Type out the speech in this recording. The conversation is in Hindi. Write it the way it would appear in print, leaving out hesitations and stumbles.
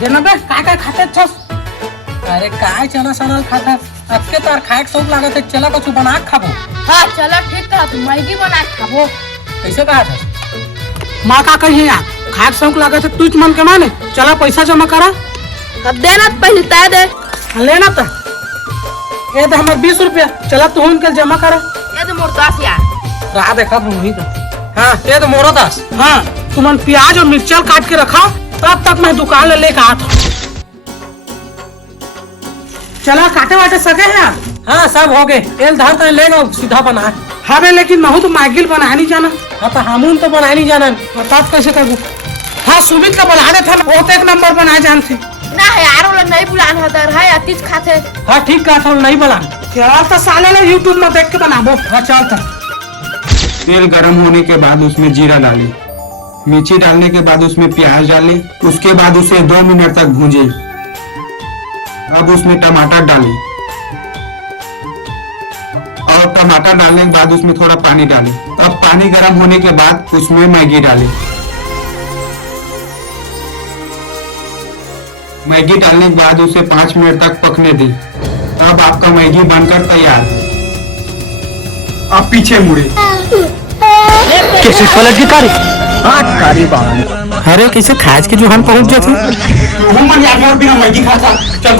देना बे काय खाते छस। अरे काय चना सनल खाता अब के तार खाए शौक लागत है, चला कुछ बना के खाबो। हाँ चला ठीक कहा तू, मैगी बना के खाबो। कैसे कहा था माँ का कही यार, खाए शौक लागत है तुझ मन के माने, चला पैसा जमा करा। अब देना पहले तय दे। लेना था ये तो हमारे 20 रुपया, चला तू उनके जमा करा। ये तो मोरदास यार रहा देखा नहीं था। हाँ ये तो मोरा दास। हाँ तुमन प्याज और मिर्चा काट के रखा, तब तक मैं दुकान ले लेकर आता। चला काटे वाटे सके हैं। हाँ सब हो गए, तेल धार तो लेगा सीधा बना। हाँ बे लेकिन महू तो मैगिल बना नहीं जाना। हाँ तो हमून तो बना नहीं जाना, तब कैसे करबू। हाँ सुमित का बना देता ना, वो एक नंबर बना जानती ना है यार, वो नहीं बुलान होता है या तीस खाते। हाँ ठीक कहा था, नहीं बना चला तो साले ने यूट्यूब में देख के बनाबो। हाँ चल था। तेल गर्म होने के बाद उसमें जीरा डालें, मिर्ची डालने के बाद उसमें प्याज डालें, उसके बाद उसे 2 मिनट तक भूंजें। अब उसमें टमाटर डालें और टमाटर डालने के बाद उसमें थोड़ा पानी डालें। अब पानी गर्म होने के बाद उसमें मैगी डालें। मैगी डालने के बाद उसे 5 मिनट तक पकने दें। अब आपका मैगी बनकर तैयार है। अब पीछे मुड़े। कैसे पलट की कारी अरे कैसे खाज के जो हम पहुंच जाते मैगी खाता चल